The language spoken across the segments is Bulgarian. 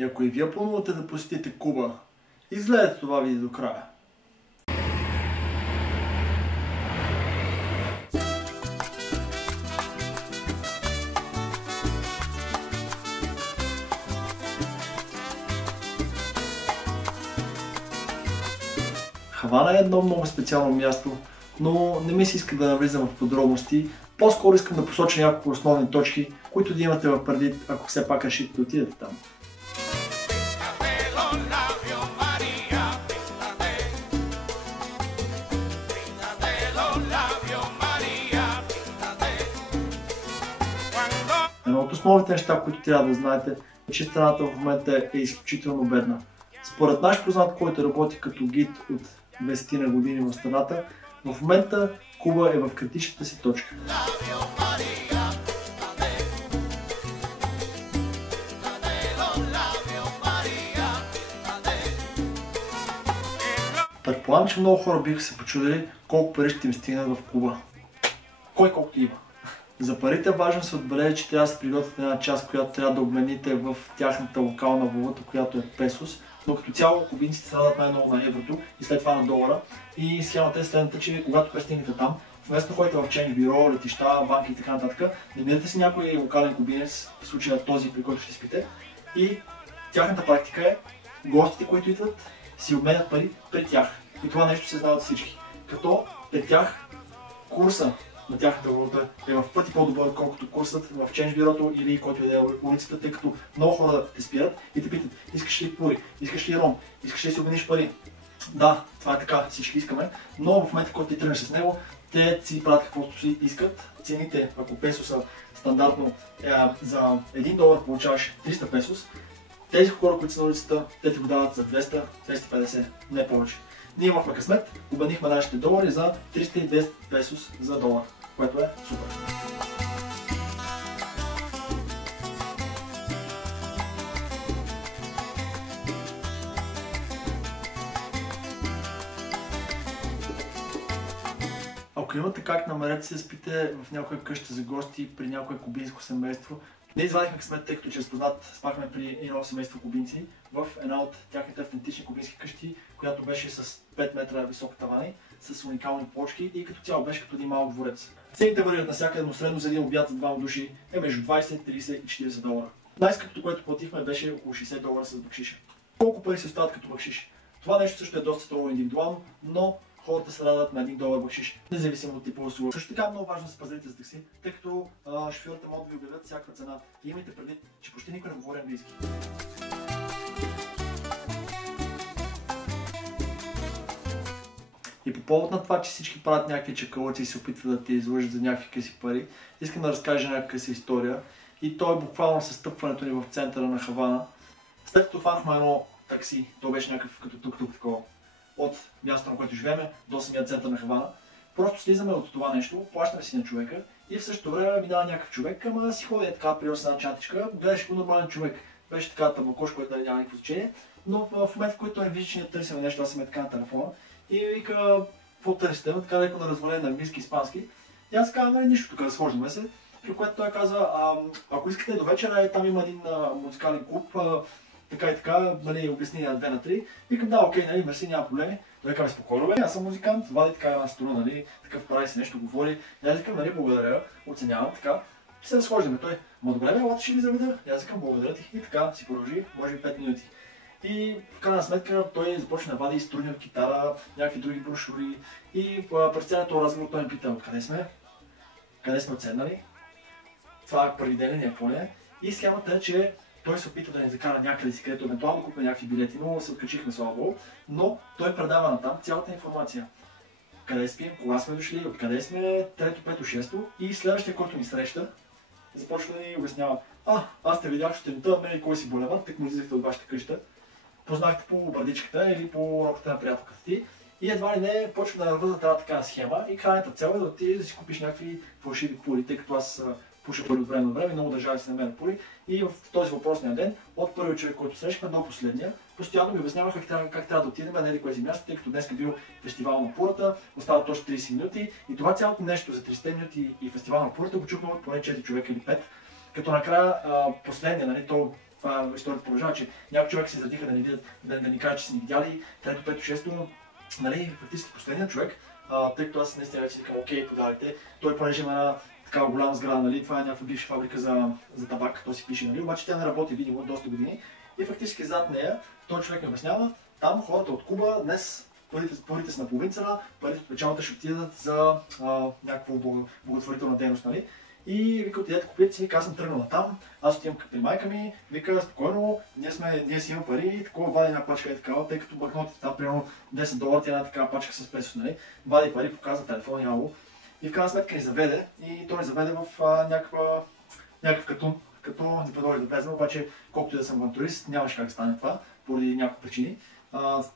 И ако и вие планувате да посетите Куба, изгледайте това видео до края. Хавана е едно много специално място, но не ми се иска да навлизам в подробности. По-скоро искам да посоча няколко основни точки, които да имате в предвид, ако все пак решите да отидете там. Едно от основните неща, които трябва да знаете, е, че страната в момента е изключително бедна. Според наш познат, който работи като гид от 20 на години в страната, в момента Куба е в критичната си точка. Предполагам, че много хора биха се почудили колко пари ще им стигнат в Куба. Кой колкото има. За парите важно се отбележи, че трябва да се приготвите една част, която трябва да обмените в тяхната локална валута, която е песос. Но като цяло кубинците страдат най-много на еврото и след това на долара. И схемата е следната, че когато пристигнете там, вместо ходите в чейндж бюро, летища, банки и така нататък, намирате си някой локален кубинец, в случая този, при който ще спите. И тяхната практика е гостите, които идват, си обменят пари при тях. И това нещо се знае от всички. Като при тях курса на тяхната валута е в пъти по-добър, отколкото курсът в чейндж бюрото или който е улицата, тъй като много хора те спират и те питат: искаш ли пури, искаш ли ром, искаш ли си обмениш пари? Да, това е така, всички искаме, но в момента, който ти тръгнеш с него, те си правят каквото си искат. Цените, ако песо са стандартно за $1 получаваш 300 песос, тези хора, които са на улицата, те ти го дават за 200-250, не повече. Ние имахме късмет, обменихме нашите долари за 310 песос за долар, което е супер. Ако имате как, намерете се да спите в някоя къща за гости при някое кубинско семейство. Ние извадихме късмет, тъй като чрез познат спахме при едно семейство кубинци в една от тяхните автентични кубински къщи, която беше с 5 метра високи тавани, с уникални плочки и като цяло беше като един малък дворец. Цените варират навсякъде, но средно за един обяд за двама души е между 20, 30 и $40. Най-скъпото, което платихме, беше около $60 с бакшиша. Колко пари се остават като бакшиш? Това нещо също е доста строго индивидуално, но хората се радват на $1 бакшиш, независимо от типа услуга. Също така много важно да се пазите за такси, тъй като шофьорите могат да ви обявят всякаква цена. И имайте предвид, че почти никой не говори английски. И по повод на това, че всички правят някакви чакалъци и се опитват да ти излъжат за някакви къси пари, искам да разкажа някаква къса история. И то е буквално със стъпването ни в центъра на Хавана. След като фанахме едно такси, то беше някакъв като тук такова, от мястото, на което живееме, до самия център на Хавана. Просто слизаме от това нещо, плащаме си на човека и в същото време минава някакъв човек, ама си ходи така, при една чатичка, гледаше го нормален човек. Беше така табакош, който няма никакво значение, но в момента, в който той вижда, че ние търсим нещо, аз съм така на телефона и вика: какво търсите? Така леко на развален на английски и испански. И аз казвам: нищо, тук разхождаме се. При което той казва: ако искате до вечера, там има един музикален клуб, така и така, нали, обясни на 2 на 3. Викам: да, окей, нали, мерси, няма проблеми. Той казва: спокойно, бе, аз съм музикант, вади така една струна, нали, такъв прави си нещо, говори. И аз викам: нали, благодаря, оценявам, така. И се разхождаме. Той: ма добре, бе, лата ще ви заведа. И аз викам: благодаря ти. И така си продължи, може би 5 минути. И в крайна сметка той започна да вади и струни от китара, някакви други брошури. И през цялото този разговор той ме пита: откъде сме? Къде сме отседнали? Това преди ден ли, какво не? И схемата е, че той се опита да ни закара някъде си, където евентуално купим някакви билети, но се откачихме слава Богу, но той предава натам цялата информация. Къде спим, кога сме дошли, откъде сме, трето, пето, шесто, и следващия, който ни среща, започва да ни обяснява: аз те видях сутринта, мен и кой си булеват, тък му излизахте от вашата къща, познахте по брадичката или по роката на приятелката ти, и едва ли не почва да върва тази така схема и крайната цел е да отидеш да си купиш някакви фалшиви пули, тъй като аз пуша пули от време на време, много държави се намерят пули. И в този въпросния ден, от първият човек, който срещахме до последния, постоянно ми обяснява как трябва да отидем на кое си място, тъй като днес е бил фестивал на пурата, остават още 30 минути и това цялото нещо за 30 минути и фестивал на пурата го чухме от поне 4 човека или 5. Като накрая последния, нали, то това историята продължава, че някои човек се задиха да ни кажат, че са ни видяли, трето, пето, шесто, нали, фактически последният човек, тъй като аз наистина вече викам, окей, подавайте, той понеже има една такава голяма сграда, нали, това е някаква бивша фабрика за табак, то си пише, нали, обаче тя не работи видимо доста години и фактически зад нея този човек ми обяснява, там хората от Куба днес парите са на половин цена, парите от печалата ще отидат за някаква благотворителна дейност, нали. И вика, отидете купите си, аз съм тръгнал там, аз отивам при майка ми, вика, спокойно, ние си имаме пари, такова вади една пачка е такава, тъй като банкнотите там, примерно $10, една такава пачка с песо, нали, вади пари, показва телефон, нямало. И в крайна сметка ни заведе, и той ни заведе в някакъв катун, като ни предложи да влезем, обаче колкото и да съм авантурист, нямаше как да стане това, поради някакви причини.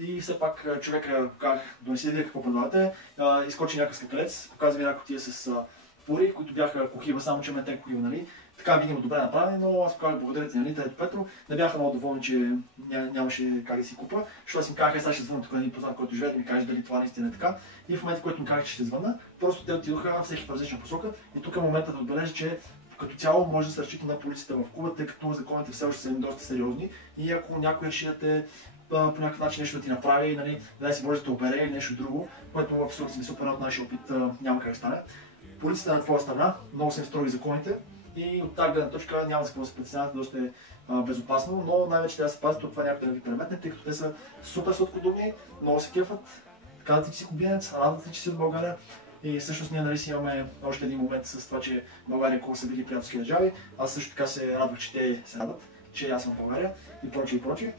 И все пак човека казах, донеси да видя какво предлагате, изкочи някакъв скакалец, показва ми някаква кутия с пури, които бяха кухива, само че метен кухива, нали. Така видимо добре направени, но аз казах благодаря ти, нали, Трето Петро. Не бяха много доволни, че нямаше как да си купа, защото си казаха, сега ще звънна тук на един познат, който живее, да ми каже дали това наистина е така. И в момента, в който ми казах, че ще звънна, просто те отидоха всеки в различна посока и тук е моментът да отбележа, че като цяло може да се разчита на полицията в Куба, тъй като законите все още са им доста сериозни и ако някой реши да те по някакъв начин нещо да ти направи, нали, да си може да те опере или нещо друго, което в абсолютно смисъл от нашия опит няма как да стане. Полицията е на твоя страна, много са им строги законите и от тази гледна точка няма за какво да се притеснявате, доста е безопасно, но най-вече трябва да се пазите от това някой да ви преметне, тъй като те са супер сладкодумни, много се кефат, казват ти, че си кубинец, радват ли, че си от България. И всъщност ние нали си имаме още един момент с това, че България и Куба са били приятелски държави. Аз също така се радвах, че те се радват, че аз съм в България и прочие и прочие.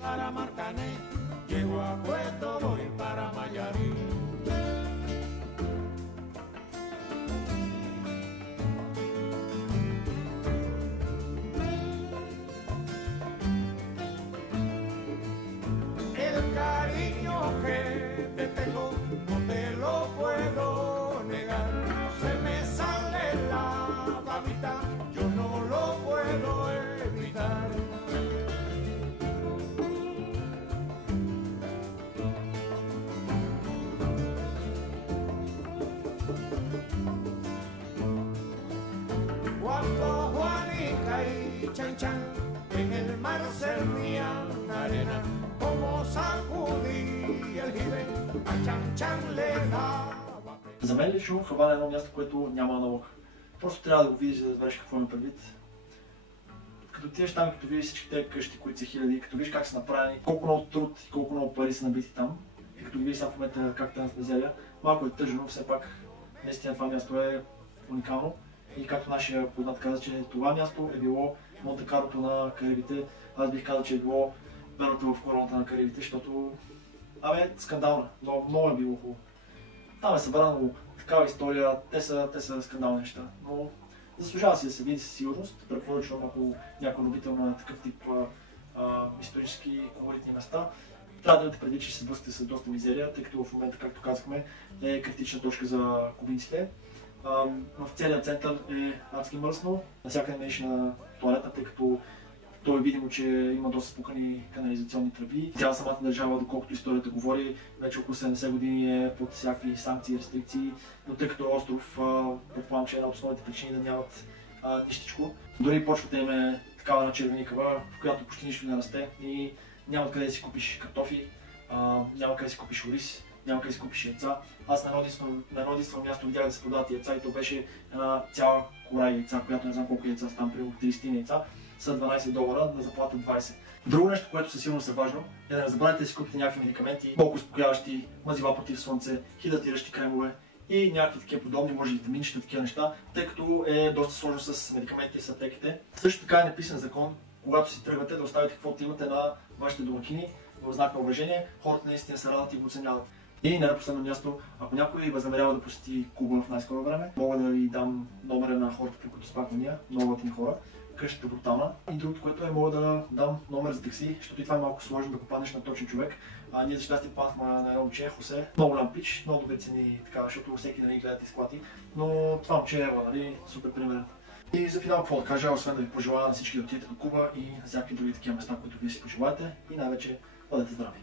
Chan chan, en el mar servían arena, como sacudí el jibe, a chan chan le daba. За мен лично Хавана е едно място, което няма аналог. Просто трябва да го видиш, за да разбереш какво има предвид. Като отидеш там, като видиш всички тези къщи, които са хиляди, като видиш как са направени, колко много труд и колко много пари са набити там, и като видиш сега в момента как те насмезеля, малко е тъжно, но все пак наистина това място е уникално. И както нашия познат каза, че това място е било Монте-Карлото на Карибите, аз бих казал, че е било перото в короната на Карибите, защото скандално, много е било хубаво. Там е събрано такава история, те са скандални неща, но заслужава си да се види със сигурност. Препоръчвам, ако някой любител на такъв тип исторически колоритни места, трябва да имате предвид, че ще се сблъскате с доста мизерия, тъй като в момента, както казахме, е критична точка за кубинците. В целият център е адски мръсно, навсякъде не на тоалета, тъй като той е видимо, че има доста спукани канализационни тръби. Цяла самата държава, доколкото историята говори, вече около 70 години е под всякакви санкции и рестрикции, но тъй като е остров, предполагам, че е една от основните причини да нямат нищичко. Дори почвата им е такава на червеникава, в която почти нищо не расте и няма къде да си купиш картофи, няма къде да си купиш ориз, няма къде да си купиш яйца. Аз на едно единствено място видях да се продават яйца и то беше една цяла кора яйца, която не знам колко яйца са там, примерно 30 яйца, са $12 на заплата 20. Друго нещо, което със сигурност е важно, е да не забравяйте да си купите някакви медикаменти, колко успокояващи, мазила против слънце, хидратиращи кремове и някакви такива подобни, може и витаминчета, такива неща, тъй като е доста сложно с медикаменти и с аптеките. Също така е написан закон, когато си тръгвате да оставите каквото имате на вашите домакини в знак на уважение, хората наистина се радват и го оценяват. И не на последно място, ако някой възнамерява да посети Куба в най-скоро време, мога да ви дам номера на хората, при които спахме ние, много готини хора. Къщата е брутална. И другото, което е, мога да дам номер за такси, защото и това е малко сложно да попаднеш на точен човек. Ние за щастие попаднахме на едно момче, Хосе, много голям пич, много добри цени, така, защото всеки да ни гледат изплати. Но това момче е, нали, супер примерен. И за финал какво да кажа, освен да ви пожелая на всички да отидете до Куба и на всякакви други такива места, които вие си пожелаете. И най-вече бъдете здрави!